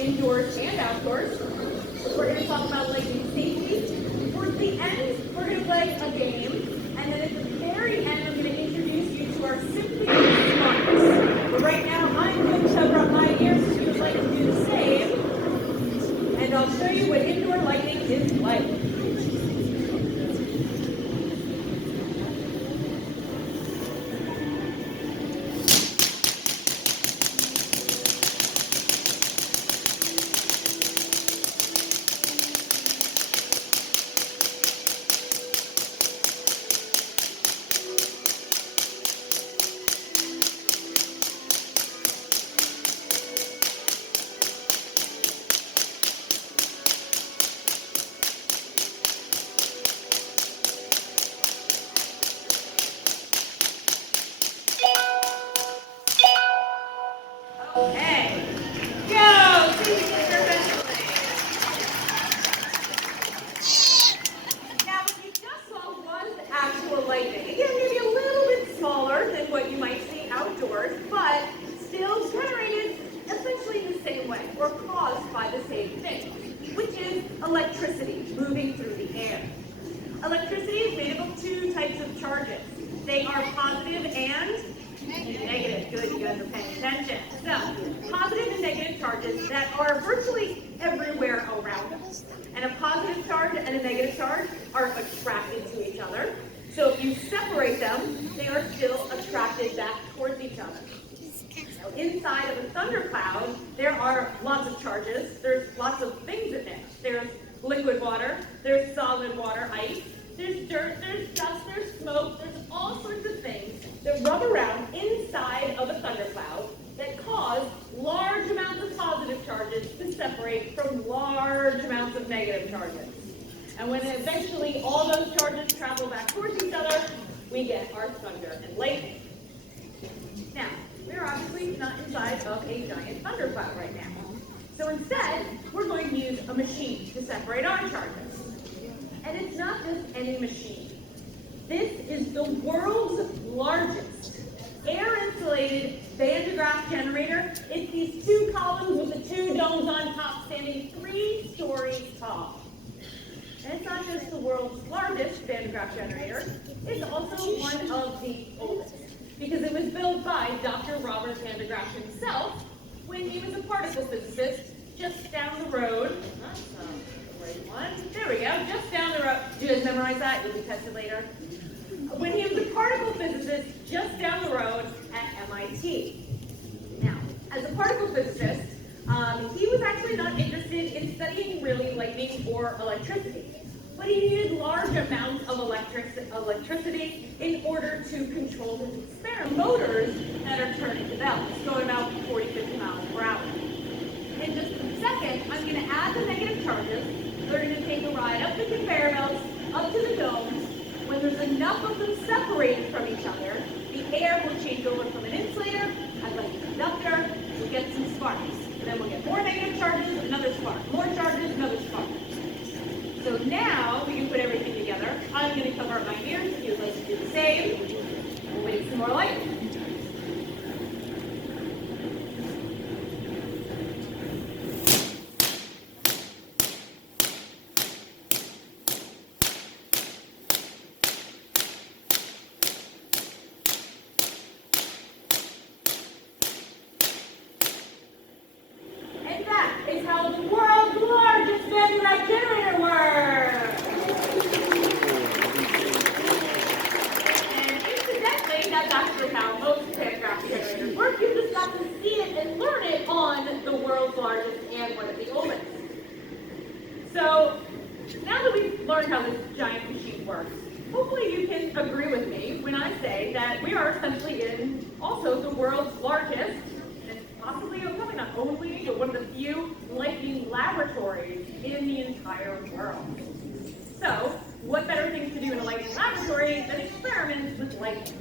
indoors and outdoors. We're going to talk about lightning safety. Towards the end, we're going to play a game. And then at the very end, I'm going to introduce you to our Simply Smarts. But right now, I'm going to cover up my ears if you would like to do the same. And I'll show you what indoor lightning is like. Okay, go! Now, what you just saw was actual lightning. Again, maybe a little bit smaller than what you might see outdoors, but still generated essentially in the same way, or caused by the same thing, which is electricity moving through the air. Electricity is made up of two types of charges. They are positive and negative. Good, you guys are paying attention. So, positive and negative charges that are virtually everywhere around us. And a positive charge and a negative charge are attracted to each other. So if you separate them, they are still attracted back towards each other. Now, inside of a thundercloud, there are lots of charges. There's lots of things in there. There's liquid water, there's solid water, ice, there's dirt, there's dust, there's smoke, there's all sorts of things that rub around inside of a thundercloud that cause large amounts of positive charges to separate from large amounts of negative charges. And when eventually all those charges travel back towards each other, we get our thunder and lightning. Now, we're obviously not inside of a giant thundercloud right now. So instead, we're going to use a machine to separate our charges. And it's not just any machine. This is the world's largest air-insulated Van de Graaff generator. It's these two columns with the two domes on top standing 3 stories tall. And it's not just the world's largest Van de Graaff generator, it's also one of the oldest, because it was built by Dr. Robert Van de Graaff himself when he was a particle physicist just down the road. There we go, just down the road. Do you guys memorize that? You'll be tested later. When he was a particle physicist just down the road at MIT. Now, as a particle physicist, he was actually not interested in studying really lightning or electricity, but he needed large amounts of electricity in order to control his experiment. Motors that are turning the bells, going about 40, 50 miles per hour. In just a second, I'm going to add the negative charges. They're going to take a ride up the conveyor belts, up to the domes. When there's enough of them separated from each other, the air will change over from an insulator, like a conductor, we'll get some sparks. And then we'll get more negative charges, another spark. More charges, another spark. So now we can put everything together. I'm going to cover up my ears if you would like to do the same. We'll make some more light. Is how the world's largest Van de Graaff generator works. And incidentally, that's actually how most Van de Graaff generators work. You just got to see it and learn it on the world's largest and one of the oldest. So now that we've learned how this giant machine works, hopefully you can agree with me when I say that we are essentially in also the world's largest, possibly, or probably not only, but one of the few lightning laboratories in the entire world. So, what better things to do in a lightning laboratory than experiment with lightning?